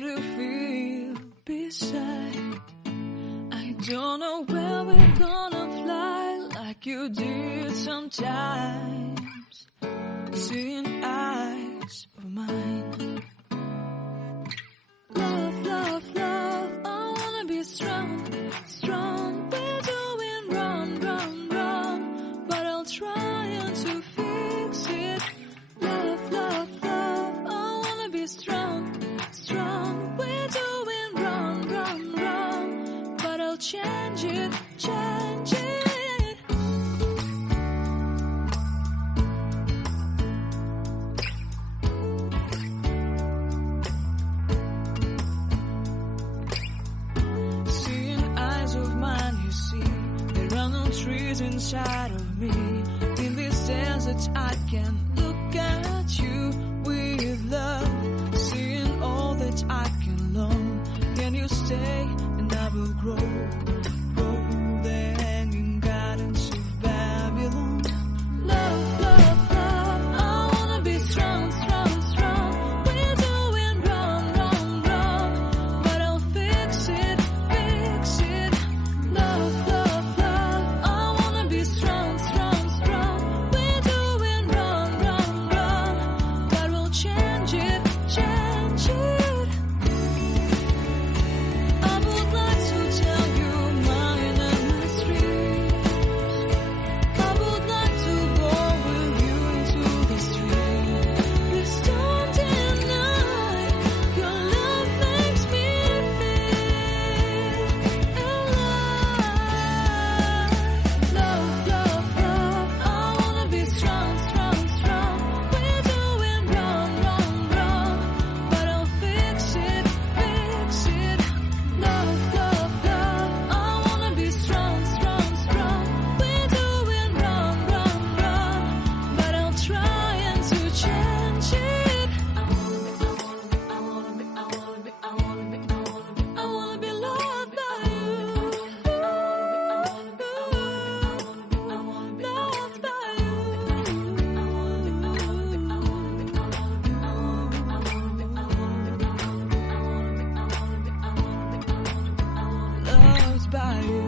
how to feel beside. I don't know where we're gonna fly like you did sometimes. Seeing eyes of mine. Love, love, love, I wanna be strong, strong. We're doing wrong, wrong, wrong, but I'll try to fix it. Love, love, love, I wanna be strong, strong. We're doing wrong, wrong, wrong, but I'll change it, change it. Trees inside of me. In this desert I can look at you with love. Seeing all that I can learn. Can you stay and I will grow? Grow the hanging gardens of Babylon. Love, love, love, I wanna be strong, strong, strong. We're doing wrong, wrong, wrong, but I'll fix it, fix it. Love, love, strong, strong, strong. We're doing wrong, wrong, wrong, but we'll change it, change it. I would like to tell you my mysteries. I would like to go with you into the street. Please don't deny your love makes me feel alive. Love, love, love, I wanna be strong, strong, strong. We're doing wrong, wrong, wrong, but I'll fix it, fix it. Love, love, love, I wanna be strong, strong, strong. We're doing wrong, wrong, wrong, but I'll try to change it. I wanna be loved by you. Loved by you. Loved by you.